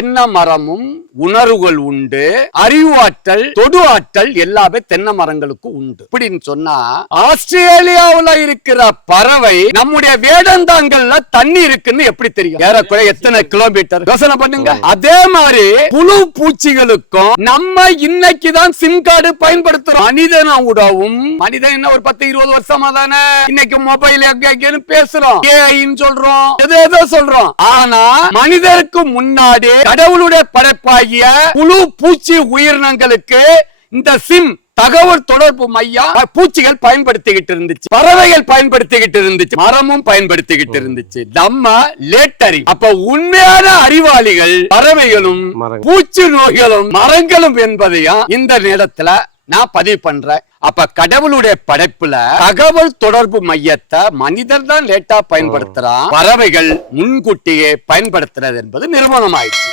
தென்னை மரமும் உணர்வுகள் உண்டு அறிவாற்றல் தொடு ஆற்றல் எல்லாமே தென்னை மரங்களுக்கு உண்டு. அப்படின்னு சொன்னா ஆஸ்திரேலியாவுல இருக்கிற பறவை நம்முடைய வேடந்தாங்கல்ல தண்ணி இருக்குன்னு எப்படி தெரியும்? ஏறக்குறைய எத்தனை கிலோமீட்டர்? யோசனை பண்ணுங்க. அதே மாதிரி புழு பூச்சிகளுக்கும் நம்ம இன்னைக்கு தான் சிம் கார்டு பயன்படுத்துறோம். மனிதனோடவும் மனிதன் என்ன ஒரு பத்து இருபது வருஷமா தானே? இன்னைக்கு மொபைல் பேசுறோம். ஏஐன்னு சொல்றோம். எது ஏதோ சொல்றோம். ஆனா மனிதருக்கு முன்னாடி கடவுளுடைய படைப்பாகிய புழு பூச்சி உயிரினங்களுக்கு இந்த சிம் தகவல் தொடர்பு மையம் பூச்சிகள் பயன்படுத்திக்கிட்டு இருந்துச்சு. பறவைகள் பயன்படுத்திக்கிட்டு இருந்துச்சு. மரமும் பயன்படுத்திக்கிட்டு இருந்துச்சு. நம்ம லேட்டரி. அப்ப உண்மையான அறிவாளிகள் பறவைகளும். பூச்சி நோய்களும் மரங்களும் என்பதையும் இந்த நேரத்துல நான் பதிவு பண்றேன். அப்ப கடவுளுடைய படைப்புல தகவல் தொடர்பு மையத்தை மனிதர் தான் லேட்டா பயன்படுத்துறான். பறவைகள் முன்கூட்டியே பயன்படுத்துறது என்பது நிறுவனம் ஆயிடுச்சு